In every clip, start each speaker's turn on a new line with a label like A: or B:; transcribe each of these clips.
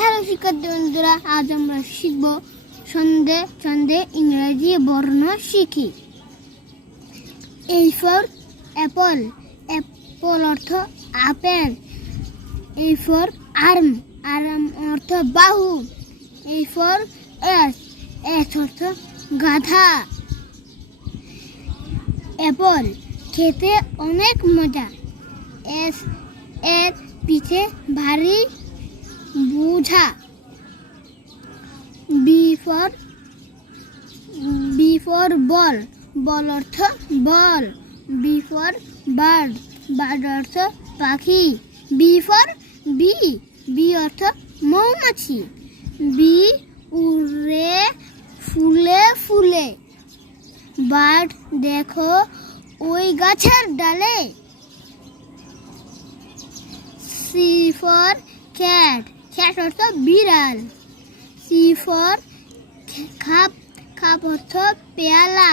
A: Hello শিক্ষার্থী বন্ধুরা আজ আমরা শিখব সন্ধে ছন্দে ইংরেজি বর্ণ শিখি। এই ফর অ্যাপল অ্যাপল অর্থ আপেল এই ফর আর্ম আর্ম অর্থ বাহু এই ফর এস এস অর্থ গাধা। অ্যাপল খেতে অনেক মজা। এস এর পিঠে ভারী বুঝা। B for B for ball ball অর্থ বল। বি ফর বার্ড বার্ড অর্থ পাখি। বি ফর বি বি অর্থ মৌমাছি। বি উড়ে ফুলে ফুলে। বার্ড, দেখো ওই গাছের ডালে। সি ফর ক্যাট ক্যাট অর্থ বিড়াল। সি ফর খাপ খাপ অর্থ পেয়ালা।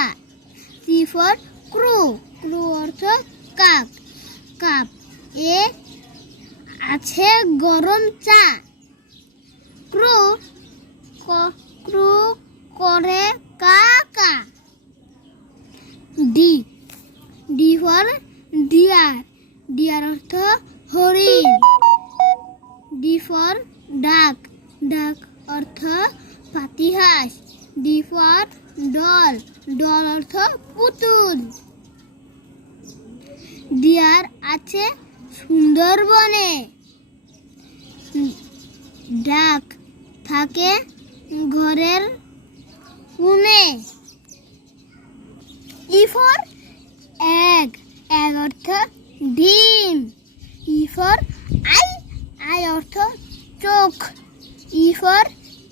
A: সি ফর ক্রু ক্রু অর্থ কাপ। কাপ এ আছে গরম চা। ক্রু ক্রু করে কাকা। D D for deer. Deer অর্থ হরিণ। ডি ফর ডাক ডাক অর্থ পাতিহাস, ডি ফর ডল ডল অর্থ পুতুল। ডিয়ার আছে সুন্দরবনে। ডাক থাকে ঘরের কোণে ই ফর এগ এগ অর্থ ডিম। ই ফর আই আই অর্থ চোখ। ই ফর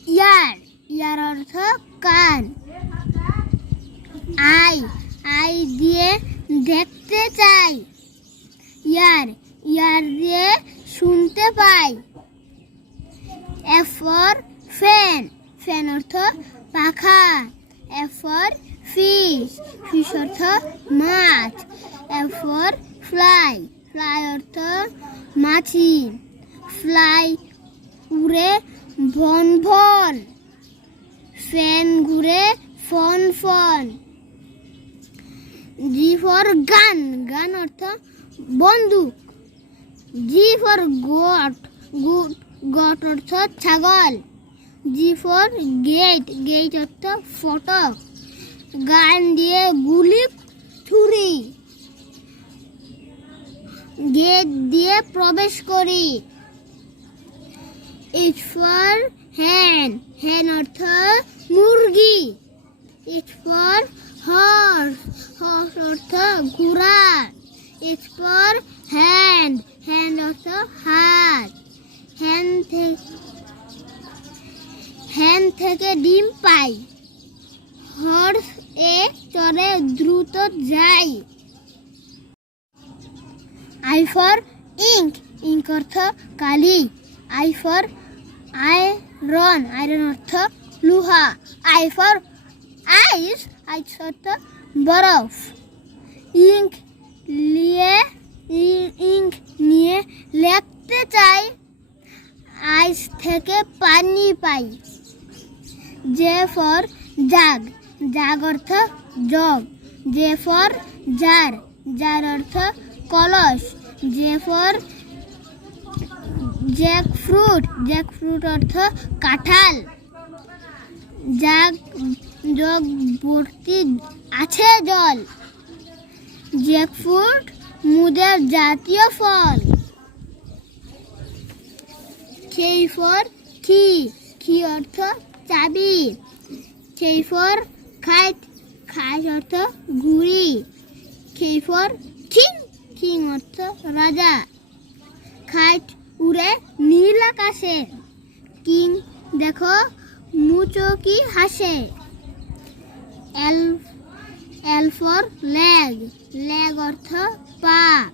A: ইয়ার। ইয়ার অর্থ কান। আই আই দিয়ে দেখতে চাই। ইয়ার ইয়ার দিয়ে শুনতে পাই। এফ ফর ফ্যান ফ্যান অর্থ পাখা। F for fish. ফিশ অর্থ মাছ। F for fly. ফ্লাই অর্থ মাছি। ফ্লাই উড়ে ভন ভন, ফ্যান ঘুরে ফন ফন। জি ফর গান গান অর্থ বন্দুক। G for goat, goat, goat অর্থ ছাগল। জি ফর গেট গেট অর্থ ফটক গান দিয়ে গুলি, ছুরি। গেট দিয়ে প্রবেশ করি। ইট ফর হ্যান হ্যান অর্থ মুরগি। ইট ফর হর্স হর্স অর্থ ঘোড়া ইট ফর হ্যান্ড হ্যান্ড অর্থ হাত হ্যান্ড থেকে হ্যান্ড থেকে ডিম পাই। হর্স এ চড়ে দ্রুত যাই। আই ফর ইঙ্ক ইঙ্ক অর্থ কালি। আই ফর আয়রন আয়রন অর্থ লোহা। আই ফর আইস আইস অর্থ বরফ ইঙ্ক নিয়ে ইঙ্ক নিয়ে লিখতে চাই। আইস থেকে পানি পাই। জে ফর জাগ জাগ অর্থ জগ। জে ফর জার জার অর্থ কলস। J for jackfruit jackfruit অর্থ কাঁঠাল। জাগ ভর্তি আছে জল। জ্যাক ফ্রুট মুদের জাতীয় ফল। খেই ফর খি। খি অর্থ চাবি। খেই ফর খাইট খাইট অর্থ ঘুড়ি খেই ফর কিং কিং অর্থ রাজা। খাইট উড়ে নীল আকাশে। কিং, দেখো মুচকি হাসে। L L for leg. Leg অর্থ পা।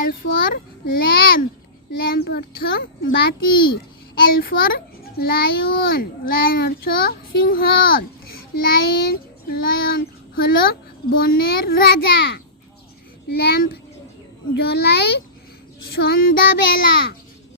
A: L for lamp. ল্যাম্প অর্থ বাতি। L for lion. লায়ন অর্থ সিংহ। লায়ন লায়ন হলো বনের রাজা। ল্যাম্প জ্বলাই সন্ধ্যাবেলা।